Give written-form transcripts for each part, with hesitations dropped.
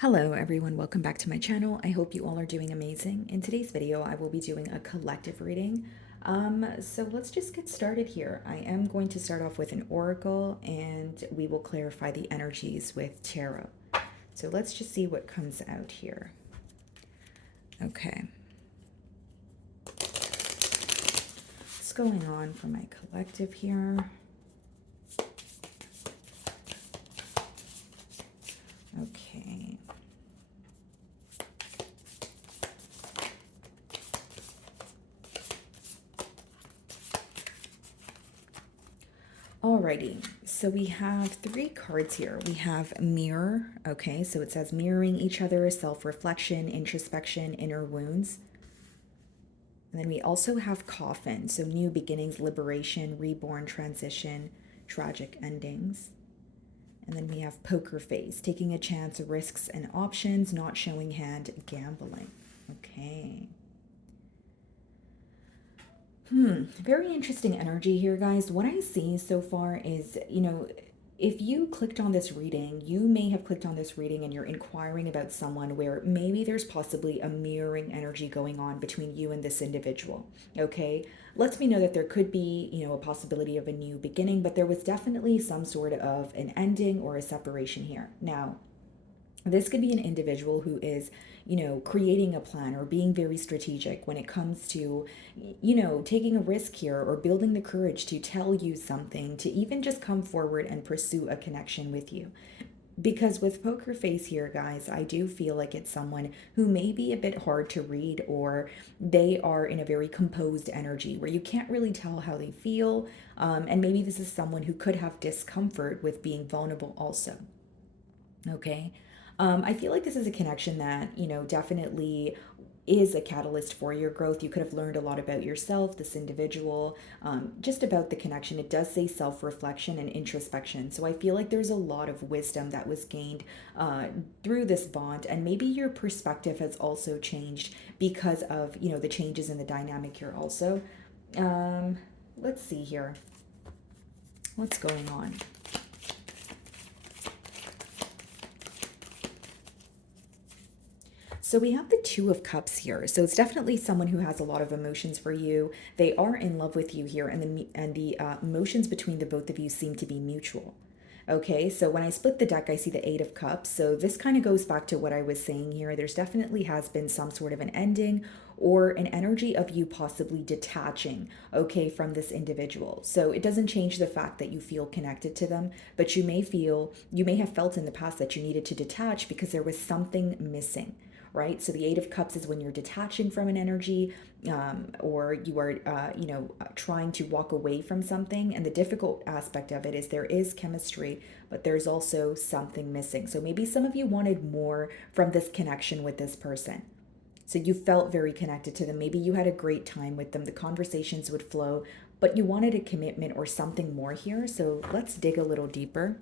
Hello everyone, welcome back to my channel. I hope you all are doing amazing. In today's video, I will be doing a collective reading. So let's just get started here. I am going to start off with an oracle and we will clarify the energies with tarot. So let's just see what comes out here. Okay. What's going on for my collective here? Okay. Alrighty, so we have three cards here. We have mirror, okay, so it says mirroring each other, self-reflection, introspection, inner wounds. And then we also have coffin, so new beginnings, liberation, reborn, transition, tragic endings. And then we have poker face, taking a chance, risks and options, not showing hand, gambling. Okay. Very interesting energy here, guys. What I see so far is, if you clicked on this reading, you may have clicked on this reading and you're inquiring about someone where maybe there's possibly a mirroring energy going on between you and this individual. Okay. Lets me know that there could be, a possibility of a new beginning, but there was definitely some sort of an ending or a separation here. Now, this could be an individual who is, creating a plan or being very strategic when it comes to, taking a risk here or building the courage to tell you something, to even just come forward and pursue a connection with you. Because with poker face here, guys, I do feel like it's someone who may be a bit hard to read, or they are in a very composed energy where you can't really tell how they feel. And maybe this is someone who could have discomfort with being vulnerable also. Okay. I feel like this is a connection that, definitely is a catalyst for your growth. You could have learned a lot about yourself, this individual, just about the connection. It does say self-reflection and introspection. So I feel like there's a lot of wisdom that was gained through this bond. And maybe your perspective has also changed because of, the changes in the dynamic here also. Let's see here. What's going on? So we have the Two of Cups here. So it's definitely someone who has a lot of emotions for you. They are in love with you here, and the emotions between the both of you seem to be mutual. Okay, so when I split the deck, I see the Eight of Cups. So this kind of goes back to what I was saying here. There's definitely has been some sort of an ending or an energy of you possibly detaching, okay, from this individual. So it doesn't change the fact that you feel connected to them, but you may have felt in the past that you needed to detach because there was something missing, right? So the Eight of Cups is when you're detaching from an energy, or you are, trying to walk away from something. And the difficult aspect of it is there is chemistry, but there's also something missing. So maybe some of you wanted more from this connection with this person. So you felt very connected to them. Maybe you had a great time with them. The conversations would flow, but you wanted a commitment or something more here. So let's dig a little deeper.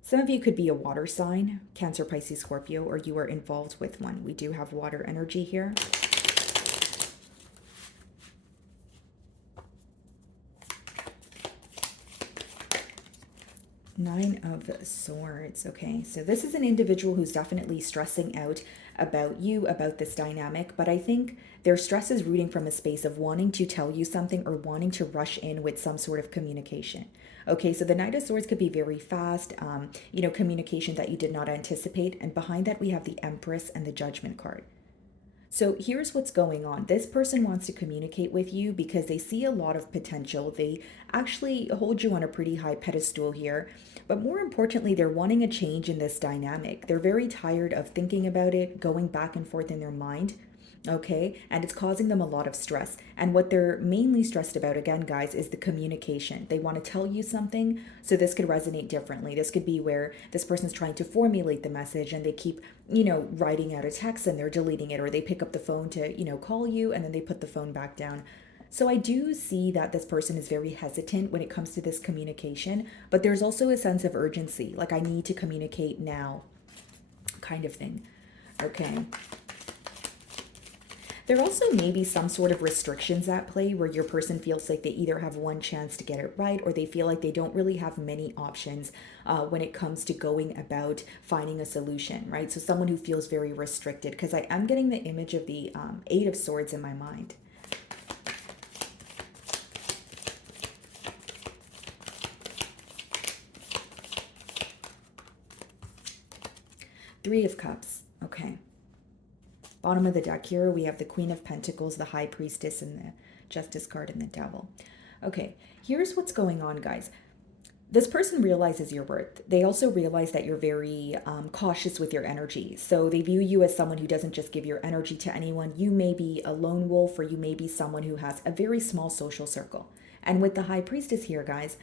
Some of you could be a water sign, Cancer, Pisces, Scorpio, or you are involved with one. We do have water energy here. Nine of Swords. Okay, so this is an individual who's definitely stressing out about you, about this dynamic, but I think their stress is rooting from a space of wanting to tell you something or wanting to rush in with some sort of communication. Okay, so the Knight of Swords could be very fast, communication that you did not anticipate, and behind that we have the Empress and the Judgment card. So here's what's going on. This person wants to communicate with you because they see a lot of potential. They actually hold you on a pretty high pedestal here. But more importantly, they're wanting a change in this dynamic. They're very tired of thinking about it, going back and forth in their mind. Okay, and it's causing them a lot of stress. And what they're mainly stressed about, again, guys, is the communication. They want to tell you something, so this could resonate differently. This could be where this person's trying to formulate the message and they keep, writing out a text and they're deleting it, or they pick up the phone to, call you and then they put the phone back down. So I do see that this person is very hesitant when it comes to this communication, but there's also a sense of urgency, like I need to communicate now kind of thing. Okay. There also may be some sort of restrictions at play where your person feels like they either have one chance to get it right or they feel like they don't really have many options when it comes to going about finding a solution, right? So someone who feels very restricted, because I am getting the image of the Eight of Swords in my mind. Three of Cups. Okay. Bottom of the deck here, we have the Queen of Pentacles, the High Priestess, and the Justice card, and the Devil. Okay, here's what's going on, guys. This person realizes your worth. They also realize that you're very cautious with your energy. So they view you as someone who doesn't just give your energy to anyone. You may be a lone wolf, or you may be someone who has a very small social circle. And with the High Priestess here, guys,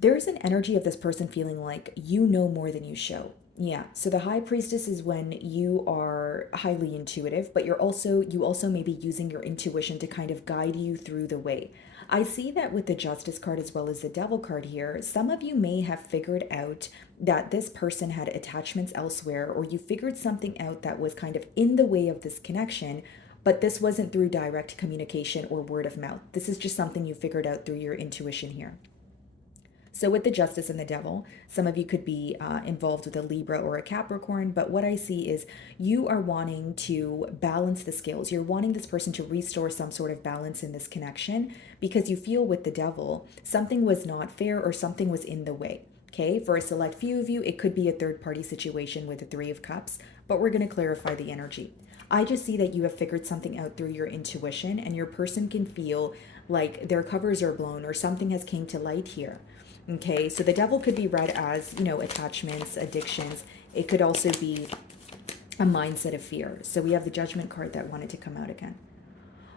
there's an energy of this person feeling like you know more than you show. Yeah. So the High Priestess is when you are highly intuitive, but you also may be using your intuition to kind of guide you through the way. I see that with the Justice card as well as the Devil card here. Some of you may have figured out that this person had attachments elsewhere, or you figured something out that was kind of in the way of this connection, but this wasn't through direct communication or word of mouth. This is just something you figured out through your intuition here. So with the Justice and the Devil, some of you could be involved with a Libra or a Capricorn, but what I see is you are wanting to balance the scales. You're wanting this person to restore some sort of balance in this connection because you feel with the Devil, something was not fair or something was in the way. Okay, for a select few of you, it could be a third-party situation with the Three of Cups, but we're going to clarify the energy. I just see that you have figured something out through your intuition, and your person can feel like their covers are blown or something has came to light here. Okay, so the Devil could be read as, attachments, addictions. It could also be a mindset of fear. So we have the Judgment card that wanted to come out again.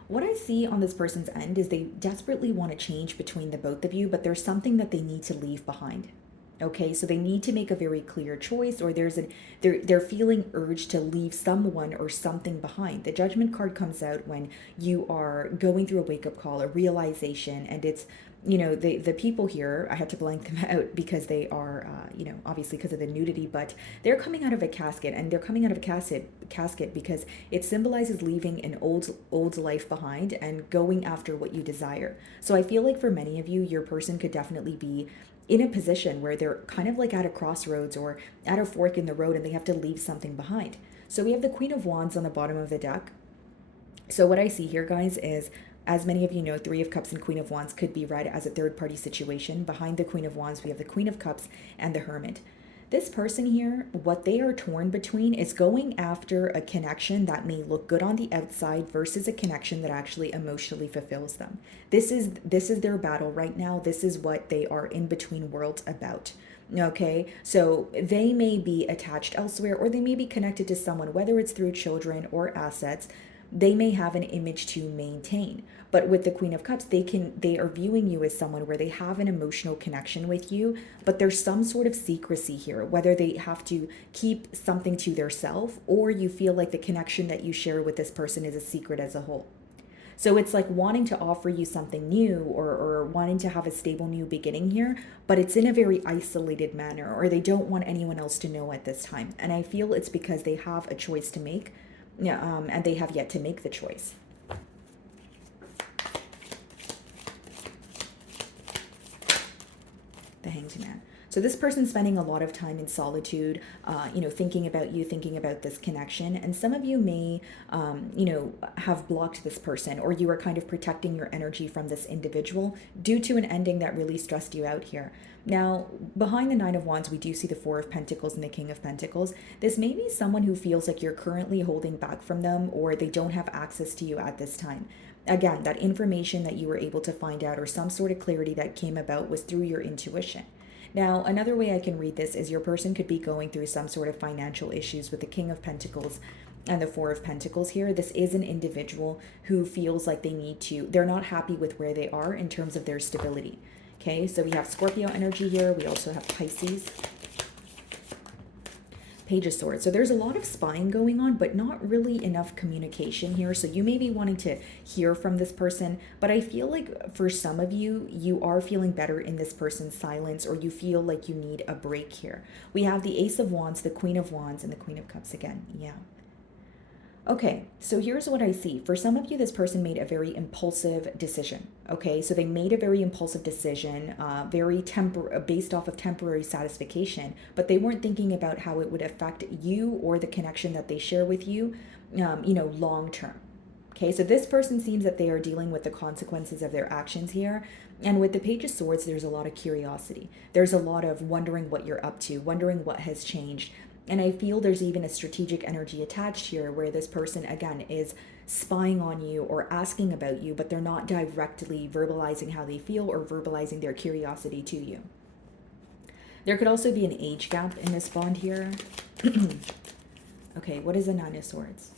What I see on this person's end is they desperately want to change between the both of you, but there's something that they need to leave behind. Okay, so they need to make a very clear choice, or they're feeling urged to leave someone or something behind. The Judgment card comes out when you are going through a wake-up call, a realization, and it's the people here, I had to blank them out because they are obviously because of the nudity, but they're coming out of a casket, and they're coming out of a casket because it symbolizes leaving an old life behind and going after what you desire. So I feel like for many of you, your person could definitely be in a position where they're kind of like at a crossroads or at a fork in the road, and they have to leave something behind. So we have the Queen of Wands on the bottom of the deck. So what I see here, guys, is, as many of you know, Three of Cups and Queen of Wands could be read as a third-party situation. Behind the Queen of Wands, we have the Queen of Cups and the Hermit. This person here, what they are torn between is going after a connection that may look good on the outside versus a connection that actually emotionally fulfills them. This is their battle right now. This is what they are in between worlds about. Okay, so they may be attached elsewhere, or they may be connected to someone, whether it's through children or assets. They may have an image to maintain, but with the Queen of Cups, they are viewing you as someone where they have an emotional connection with you, but there's some sort of secrecy here, whether they have to keep something to their self, or you feel like the connection that you share with this person is a secret as a whole. So it's like wanting to offer you something new, or wanting to have a stable new beginning here, but it's in a very isolated manner, or they don't want anyone else to know at this time. And I feel it's because they have a choice to make, and they have yet to make the choice. The Hanged Man. So this person's spending a lot of time in solitude, thinking about you, thinking about this connection. And some of you may, have blocked this person, or you are kind of protecting your energy from this individual due to an ending that really stressed you out here. Now, behind the Nine of Wands, we do see the Four of Pentacles and the King of Pentacles. This may be someone who feels like you're currently holding back from them, or they don't have access to you at this time. Again, that information that you were able to find out, or some sort of clarity that came about, was through your intuition. Now, another way I can read this is your person could be going through some sort of financial issues with the King of Pentacles and the Four of Pentacles here. This is an individual who feels like they're not happy with where they are in terms of their stability. Okay, so we have Scorpio energy here. We also have Pisces. Page of Swords. So there's a lot of spying going on, but not really enough communication here. So you may be wanting to hear from this person, but I feel like for some of you, you are feeling better in this person's silence, or you feel like you need a break here. We have the Ace of Wands, the Queen of Wands, and the Queen of Cups again. Yeah. Okay, so here's what I see. For some of you, this person made a very impulsive decision. Okay, so they made a very impulsive decision, based off of temporary satisfaction, but they weren't thinking about how it would affect you or the connection that they share with you, long term. Okay, so this person seems that they are dealing with the consequences of their actions here. And with the Page of Swords, there's a lot of curiosity. There's a lot of wondering what you're up to, wondering what has changed. And I feel there's even a strategic energy attached here where this person, again, is spying on you or asking about you, but they're not directly verbalizing how they feel or verbalizing their curiosity to you. There could also be an age gap in this bond here. Okay, what is the Nine of Swords?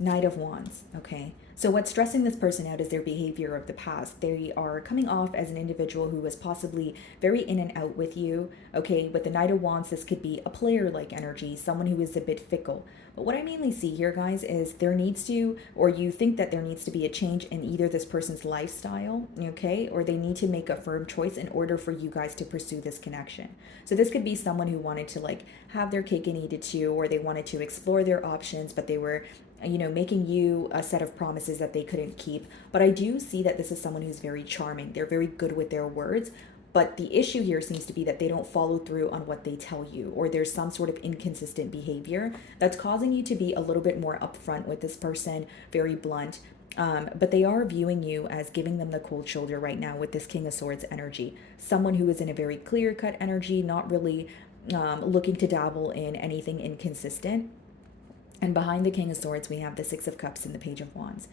Knight of Wands, okay. So what's stressing this person out is their behavior of the past. They are coming off as an individual who was possibly very in and out with you, okay? With the Knight of Wands, this could be a player-like energy, someone who is a bit fickle. But what I mainly see here, guys, is there needs to, or you think that there needs to be a change in either this person's lifestyle, okay? Or they need to make a firm choice in order for you guys to pursue this connection. So this could be someone who wanted to like have their cake and eat it too, or they wanted to explore their options, but they were making you a set of promises that they couldn't keep. But I do see that this is someone who's very charming. They're very good with their words. But the issue here seems to be that they don't follow through on what they tell you, or there's some sort of inconsistent behavior that's causing you to be a little bit more upfront with this person, very blunt. But they are viewing you as giving them the cold shoulder right now with this King of Swords energy. Someone who is in a very clear-cut energy, not really looking to dabble in anything inconsistent. And behind the King of Swords, we have the Six of Cups and the Page of Wands.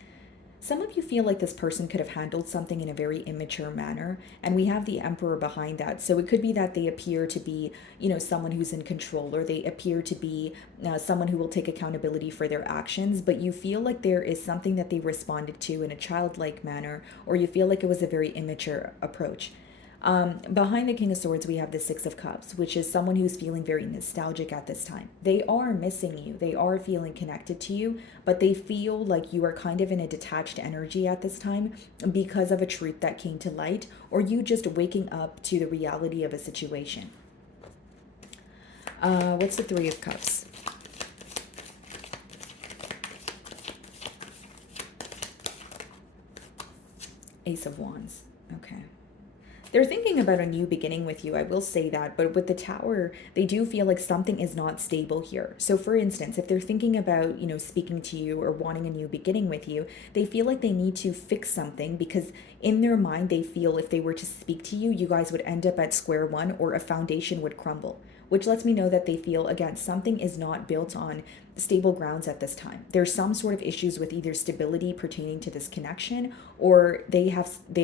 Some of you feel like this person could have handled something in a very immature manner, and we have the Emperor behind that. So it could be that they appear to be, someone who's in control, or they appear to be someone who will take accountability for their actions, but you feel like there is something that they responded to in a childlike manner, or you feel like it was a very immature approach. Behind the King of Swords, we have the Six of Cups, which is someone who's feeling very nostalgic at this time. They are missing you. They are feeling connected to you, but they feel like you are kind of in a detached energy at this time because of a truth that came to light, or you just waking up to the reality of a situation. What's the Three of Cups? Ace of Wands. Okay. They're thinking about a new beginning with you, I will say that, but with the Tower, they do feel like something is not stable here. So for instance, if they're thinking about, speaking to you or wanting a new beginning with you, they feel like they need to fix something because in their mind, they feel if they were to speak to you, you guys would end up at square one or a foundation would crumble, which lets me know that they feel, again, something is not built on stable grounds at this time. There's some sort of issues with either stability pertaining to this connection, or they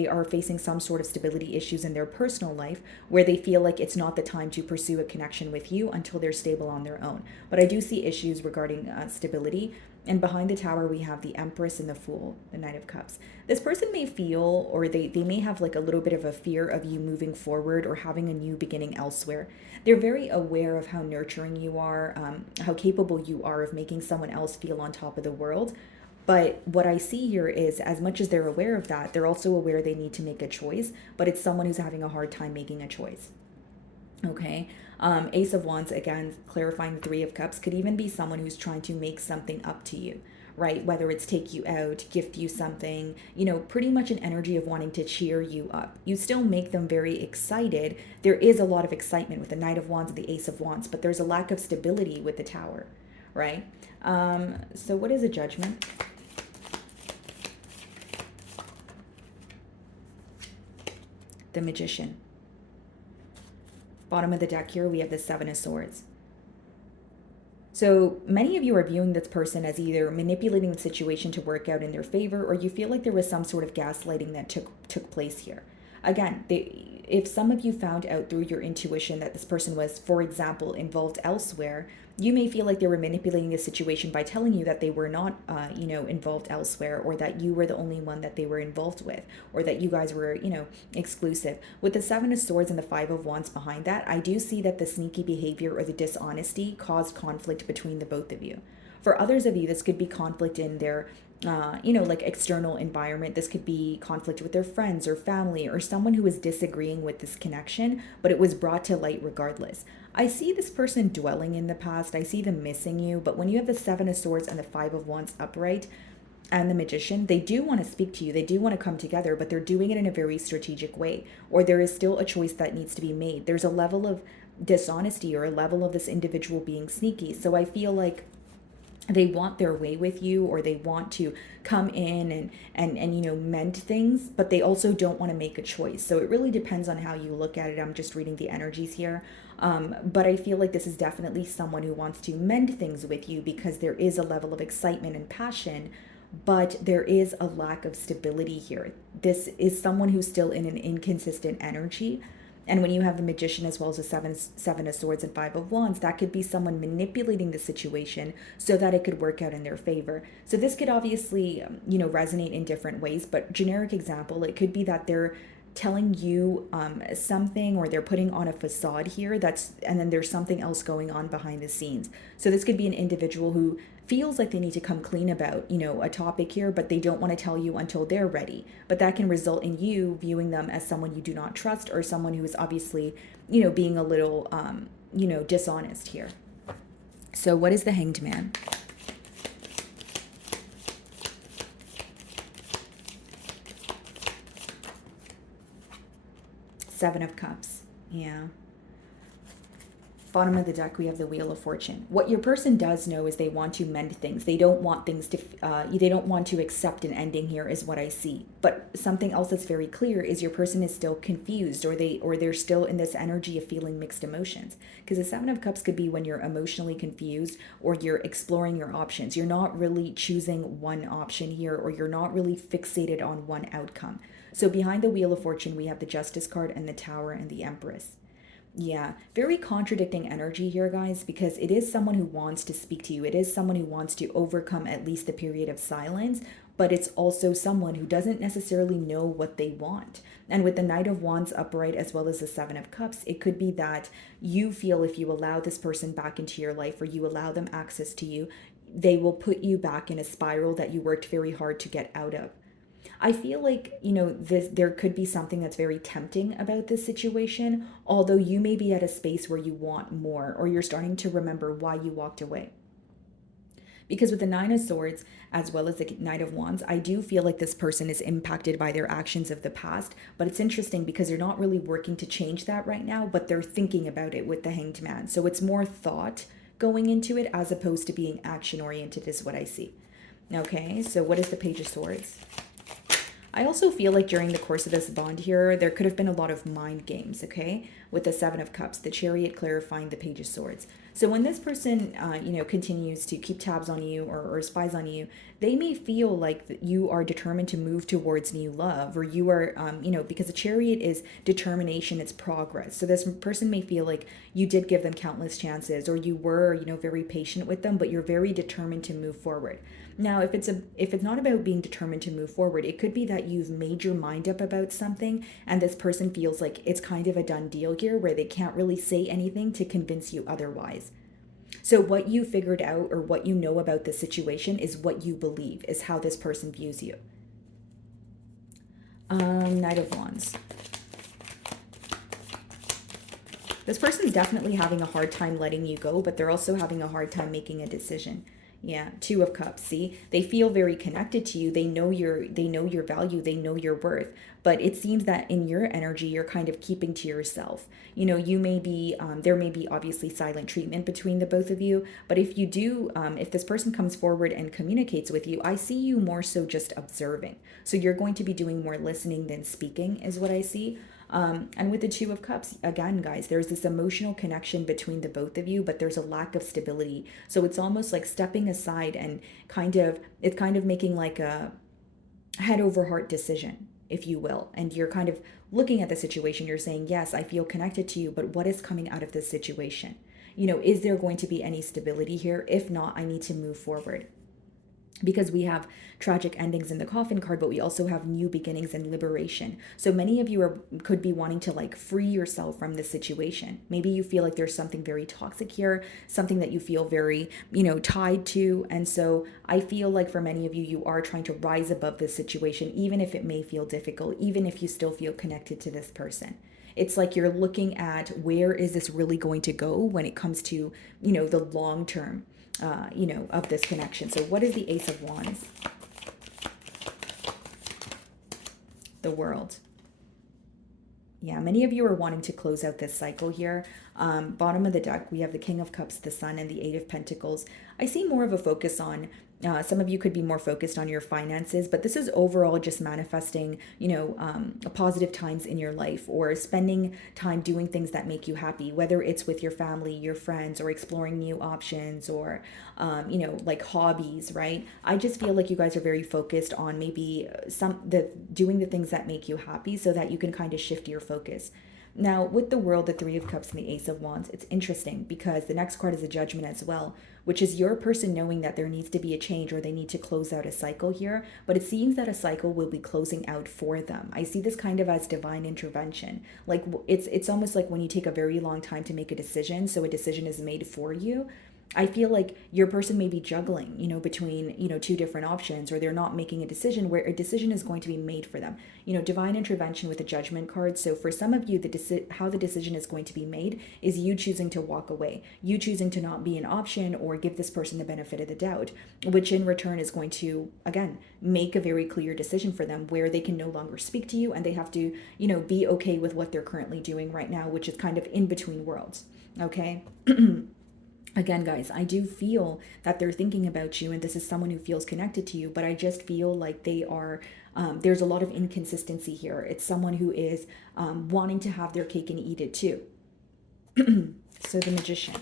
are facing some sort of stability issues in their personal life where they feel like it's not the time to pursue a connection with you until they're stable on their own. But I do see issues regarding stability. And behind the Tower, we have the Empress and the Fool, the Knight of Cups. This person may feel, or they may have like a little bit of a fear of you moving forward or having a new beginning elsewhere. They're very aware of how nurturing you are, how capable you are of making someone else feel on top of the world. But what I see here is, as much as they're aware of that, they're also aware they need to make a choice, but it's someone who's having a hard time making a choice. Okay. Ace of Wands, again, clarifying the Three of Cups, could even be someone who's trying to make something up to you, right? Whether it's take you out, gift you something, pretty much an energy of wanting to cheer you up. You still make them very excited. There is a lot of excitement with the Knight of Wands and the Ace of Wands, but there's a lack of stability with the Tower, right? So what is a Judgment? The Magician. Bottom of the deck here, we have the Seven of Swords. So many of you are viewing this person as either manipulating the situation to work out in their favor, or you feel like there was some sort of gaslighting that took place here. Again, if some of you found out through your intuition that this person was, for example, involved elsewhere, you may feel like they were manipulating the situation by telling you that they were not, involved elsewhere, or that you were the only one that they were involved with, or that you guys were, exclusive. With the Seven of Swords and the Five of Wands behind that, I do see that the sneaky behavior or the dishonesty caused conflict between the both of you. For others of you, this could be conflict in their like external environment. This could be conflict with their friends or family or someone who is disagreeing with this connection, but it was brought to light regardless. I see this person dwelling in the past. I see them missing you, but when you have the Seven of Swords and the Five of Wands upright, and the Magician, they do want to speak to you. They do want to come together, but they're doing it in a very strategic way. Or there is still a choice that needs to be made. There's a level of dishonesty or a level of this individual being sneaky. So I feel like they want their way with you, or they want to come in and mend things, but they also don't want to make a choice. So it really depends on how you look at it. I'm just reading the energies here. But I feel like this is definitely someone who wants to mend things with you because there is a level of excitement and passion, but there is a lack of stability here. This is someone who's still in an inconsistent energy. And when you have the Magician as well as the seven of Swords and Five of Wands, that could be someone manipulating the situation so that it could work out in their favor. So this could obviously, resonate in different ways. But generic example, it could be that they're telling you something, or they're putting on a facade here, and then there's something else going on behind the scenes. So this could be an individual who feels like they need to come clean about a topic here, but they don't want to tell you until they're ready. But that can result in you viewing them as someone you do not trust, or someone who is obviously being a little dishonest here. So what is the Hanged Man? Seven of Cups. Yeah. Bottom of the deck, we have the Wheel of Fortune. What your person does know is they want to mend things. They don't want things to, they don't want to accept an ending here, is what I see. But something else that's very clear is your person is still confused, or they're still in this energy of feeling mixed emotions. Because the Seven of Cups could be when you're emotionally confused, or you're exploring your options. You're not really choosing one option here, or you're not really fixated on one outcome. So behind the Wheel of Fortune, we have the Justice card and the Tower and the Empress. Yeah, very contradicting energy here, guys, because it is someone who wants to speak to you. It is someone who wants to overcome at least the period of silence, but it's also someone who doesn't necessarily know what they want. And with the Knight of Wands upright as well as the Seven of Cups, it could be that you feel if you allow this person back into your life, or you allow them access to you, they will put you back in a spiral that you worked very hard to get out of. I feel like, there could be something that's very tempting about this situation, although you may be at a space where you want more, or you're starting to remember why you walked away. Because with the Nine of Swords as well as the Knight of Wands, I do feel like this person is impacted by their actions of the past. But it's interesting because they're not really working to change that right now, but they're thinking about it with the Hanged Man. So it's more thought going into it as opposed to being action oriented, is what I see. Okay, so what is the Page of Swords? I also feel like during the course of this bond here, there could have been a lot of mind games, okay? With the Seven of Cups, the Chariot clarifying the Page of Swords. So when this person, continues to keep tabs on you, or spies on you, they may feel like you are determined to move towards new love, or you are, because the Chariot is determination, it's progress. So this person may feel like you did give them countless chances, or you were, very patient with them, but you're very determined to move forward. Now, if it's not about being determined to move forward, it could be that you've made your mind up about something, and this person feels like it's kind of a done deal here, where they can't really say anything to convince you otherwise. So what you figured out, or what you know about the situation, is what you believe, is how this person views you. Knight of Wands. This person's definitely having a hard time letting you go, but they're also having a hard time making a decision. Yeah, Two of Cups. See, they feel very connected to you. They know your value. They know your worth. But it seems that in your energy, you're kind of keeping to yourself. You may be there may be obviously silent treatment between the both of you. But if you do, if this person comes forward and communicates with you, I see you more so just observing. So you're going to be doing more listening than speaking, is what I see. And with the Two of Cups, again, guys, there's this emotional connection between the both of you, but there's a lack of stability. So it's almost like stepping aside and it's kind of making like a head over heart decision, if you will. And you're kind of looking at the situation. You're saying, yes, I feel connected to you, but what is coming out of this situation? Is there going to be any stability here? If not, I need to move forward. because we have tragic endings in the coffin card, but we also have new beginnings and liberation. So many of you could be wanting to like free yourself from this situation. Maybe you feel like there's something very toxic here, something that you feel very, tied to. And so I feel like for many of you, you are trying to rise above this situation, even if it may feel difficult, even if you still feel connected to this person. It's like you're looking at where is this really going to go when it comes to, the long term, of this connection. So what is the Ace of Wands? The World. Yeah, many of you are wanting to close out this cycle here. Bottom of the deck, we have the King of Cups, the Sun, and the Eight of Pentacles. I see more of a focus on, some of you could be more focused on your finances, but this is overall just manifesting, positive times in your life, or spending time doing things that make you happy, whether it's with your family, your friends, or exploring new options, or, like hobbies, right? I just feel like you guys are very focused on maybe doing the things that make you happy so that you can kind of shift your focus. Now, with the World, the Three of Cups, and the Ace of Wands, it's interesting because the next card is a Judgment as well, which is your person knowing that there needs to be a change or they need to close out a cycle here. But it seems that a cycle will be closing out for them. I see this kind of as divine intervention. Like it's almost like when you take a very long time to make a decision, so a decision is made for you. I feel like your person may be juggling, between, two different options, or they're not making a decision where a decision is going to be made for them. Divine intervention with the Judgment card. So for some of you, how the decision is going to be made is you choosing to walk away, you choosing to not be an option or give this person the benefit of the doubt, which in return is going to, again, make a very clear decision for them where they can no longer speak to you and they have to, be okay with what they're currently doing right now, which is kind of in between worlds. Okay. Again, guys, I do feel that they're thinking about you and this is someone who feels connected to you, but I just feel like they are, there's a lot of inconsistency here. It's someone who is wanting to have their cake and eat it too. So the Magician.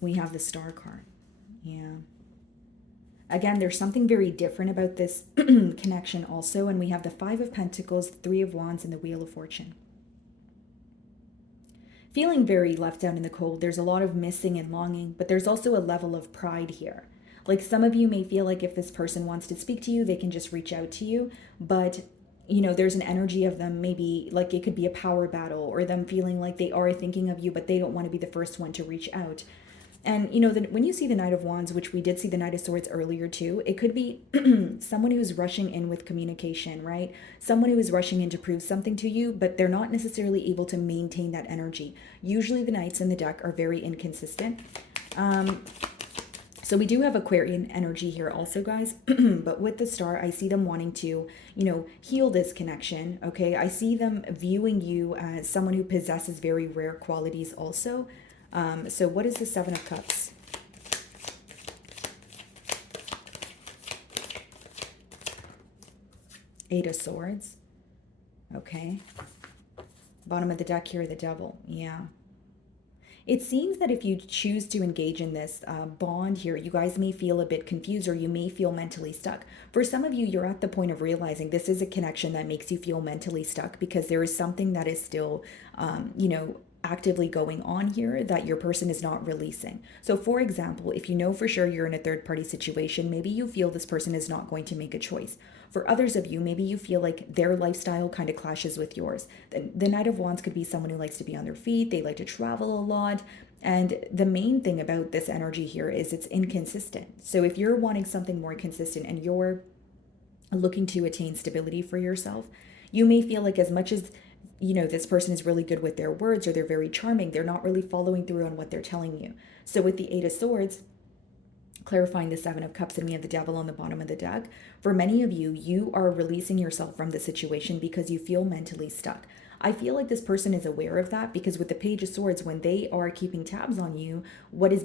We have the Star card. Yeah. Again, there's something very different about this connection also. And we have the Five of Pentacles, Three of Wands, and the Wheel of Fortune. Feeling very left out in the cold. There's a lot of missing and longing, but there's also a level of pride here. Like some of you may feel like if this person wants to speak to you, they can just reach out to you. But, there's an energy of them, maybe like it could be a power battle or them feeling like they are thinking of you, but they don't want to be the first one to reach out. And, when you see the Knight of Wands, which we did see the Knight of Swords earlier too, it could be someone who's rushing in with communication, right? Someone who is rushing in to prove something to you, but they're not necessarily able to maintain that energy. Usually the Knights in the deck are very inconsistent. So we do have Aquarian energy here also, guys. But with the Star, I see them wanting to, heal this connection, okay? I see them viewing you as someone who possesses very rare qualities also. So what is the Seven of Cups? Eight of Swords. Okay. Bottom of the deck here, the Devil. Yeah. It seems that if you choose to engage in this bond here, you guys may feel a bit confused or you may feel mentally stuck. For some of you, you're at the point of realizing this is a connection that makes you feel mentally stuck because there is something that is still, actively going on here that your person is not releasing. So for example, if you know for sure you're in a third party situation, maybe you feel this person is not going to make a choice. For others of you, maybe you feel like their lifestyle kind of clashes with yours. The Knight of Wands could be someone who likes to be on their feet, they like to travel a lot. And the main thing about this energy here is it's inconsistent. So if you're wanting something more consistent and you're looking to attain stability for yourself, you may feel like as much as this person is really good with their words or they're very charming, they're not really following through on what they're telling you. So with the Eight of Swords, clarifying the Seven of Cups, and we have the Devil on the bottom of the deck, for many of you, you are releasing yourself from the situation because you feel mentally stuck. I feel like this person is aware of that because with the Page of Swords, when they are keeping tabs on you, what is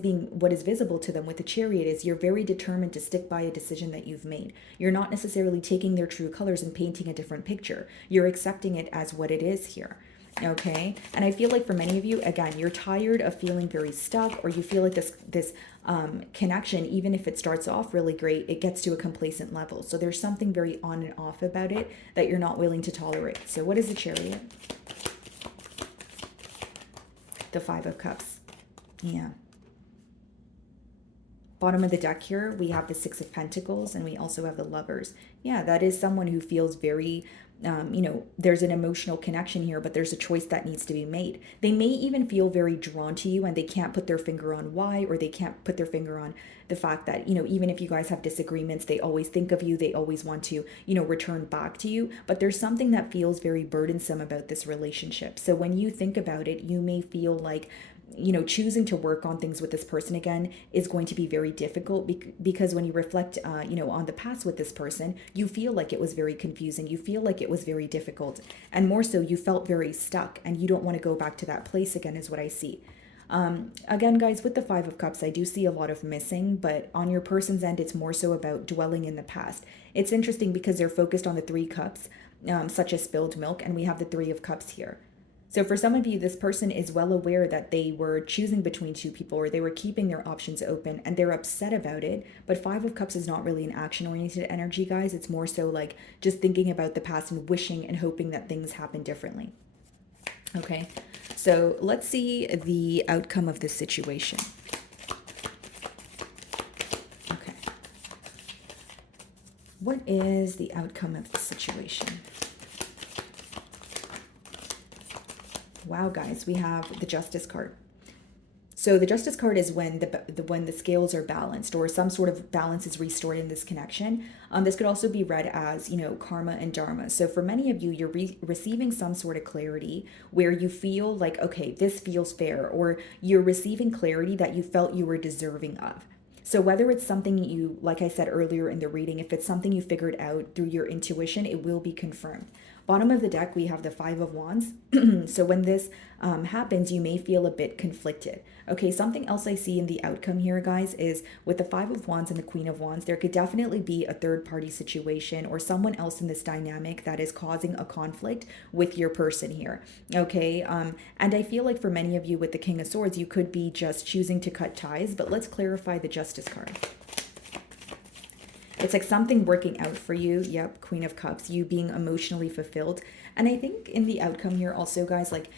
visible to them with the Chariot is you're very determined to stick by a decision that you've made. You're not necessarily taking their true colors and painting a different picture. You're accepting it as what it is here. Okay. And I feel like for many of you, again, you're tired of feeling very stuck, or you feel like this connection, even if it starts off really great, it gets to a complacent level. So there's something very on and off about it that you're not willing to tolerate. So what is the Chariot? The Five of Cups. Yeah. Bottom of the deck here, we have the Six of Pentacles and we also have the Lovers. Yeah, that is someone who feels very, there's an emotional connection here, but there's a choice that needs to be made. They may even feel very drawn to you and they can't put their finger on why, or they can't put their finger on the fact that, even if you guys have disagreements, they always think of you, they always want to, return back to you. But there's something that feels very burdensome about this relationship. So when you think about it, you may feel like, choosing to work on things with this person again is going to be very difficult because when you reflect, on the past with this person, you feel like it was very confusing. You feel like it was very difficult. And more so, you felt very stuck and you don't want to go back to that place again, is what I see. Again, guys, with the Five of Cups, I do see a lot of missing, but on your person's end, it's more so about dwelling in the past. It's interesting because they're focused on the Three Cups, such as spilled milk, and we have the Three of Cups here. So for some of you, this person is well aware that they were choosing between two people or they were keeping their options open and they're upset about it. But Five of Cups is not really an action-oriented energy, guys. It's more so like just thinking about the past and wishing and hoping that things happen differently. Okay, so let's see the outcome of this situation. Okay. What is the outcome of the situation? Wow, guys, we have the Justice card. So the Justice card is when when the scales are balanced or some sort of balance is restored in this connection. This could also be read as, karma and dharma. So for many of you, you're receiving some sort of clarity where you feel like, okay, this feels fair, or you're receiving clarity that you felt you were deserving of. So whether it's something you, like I said earlier in the reading, if it's something you figured out through your intuition, it will be confirmed. Bottom of the deck, we have the Five of Wands. So when this happens, you may feel a bit conflicted. Okay, something else I see in the outcome here, guys, is with the Five of Wands and the Queen of Wands, there could definitely be a third party situation or someone else in this dynamic that is causing a conflict with your person here. Okay, and I feel like for many of you with the King of Swords, you could be just choosing to cut ties, but let's clarify the Justice card. It's like something working out for you. Yep, Queen of Cups, you being emotionally fulfilled. And I think in the outcome here also, guys, like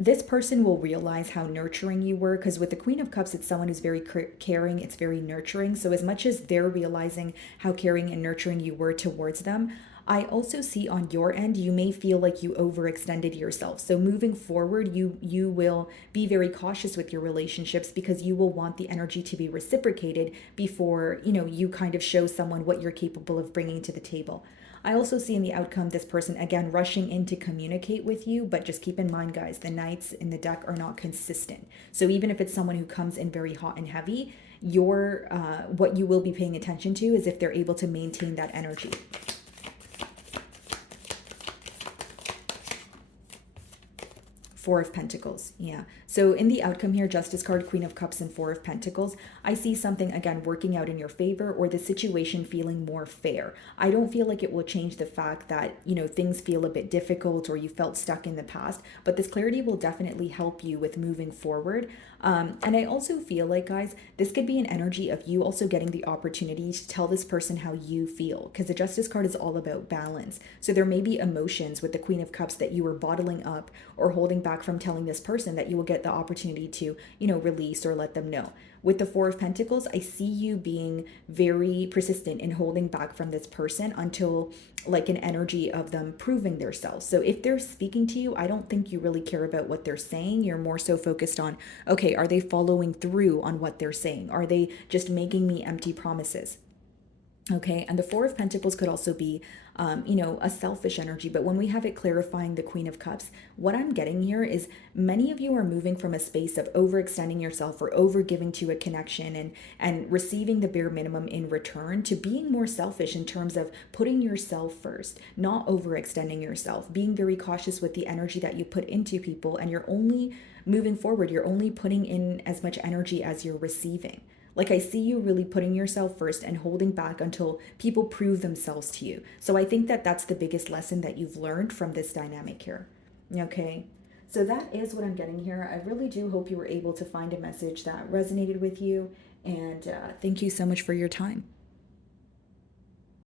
this person will realize how nurturing you were, because with the Queen of Cups, it's someone who's very caring, it's very nurturing. So as much as they're realizing how caring and nurturing you were towards them, I also see on your end, you may feel like you overextended yourself. So moving forward, you will be very cautious with your relationships because you will want the energy to be reciprocated before, you kind of show someone what you're capable of bringing to the table. I also see in the outcome this person, again, rushing in to communicate with you, but just keep in mind, guys, the knights in the deck are not consistent. So even if it's someone who comes in very hot and heavy, what you will be paying attention to is if they're able to maintain that energy. Four of Pentacles. Yeah. So in the outcome here, Justice card, Queen of Cups, and Four of Pentacles, I see something, again, working out in your favor or the situation feeling more fair. I don't feel like it will change the fact that, things feel a bit difficult or you felt stuck in the past, but this clarity will definitely help you with moving forward. And I also feel like, guys, this could be an energy of you also getting the opportunity to tell this person how you feel, because the Justice card is all about balance. So there may be emotions with the Queen of Cups that you were bottling up or holding back from telling this person that you will get the opportunity to, release or let them know. With the Four of Pentacles, I see you being very persistent in holding back from this person until like an energy of them proving themselves. So if they're speaking to you, I don't think you really care about what they're saying. You're more so focused on, okay, are they following through on what they're saying? Are they just making me empty promises? Okay, and the Four of Pentacles could also be, a selfish energy. But when we have it clarifying the Queen of Cups, what I'm getting here is many of you are moving from a space of overextending yourself or overgiving to a connection and receiving the bare minimum in return to being more selfish in terms of putting yourself first, not overextending yourself, being very cautious with the energy that you put into people, and you're only moving forward, you're only putting in as much energy as you're receiving. Like I see you really putting yourself first and holding back until people prove themselves to you. So I think that that's the biggest lesson that you've learned from this dynamic here. Okay. So that is what I'm getting here. I really do hope you were able to find a message that resonated with you. And thank you so much for your time.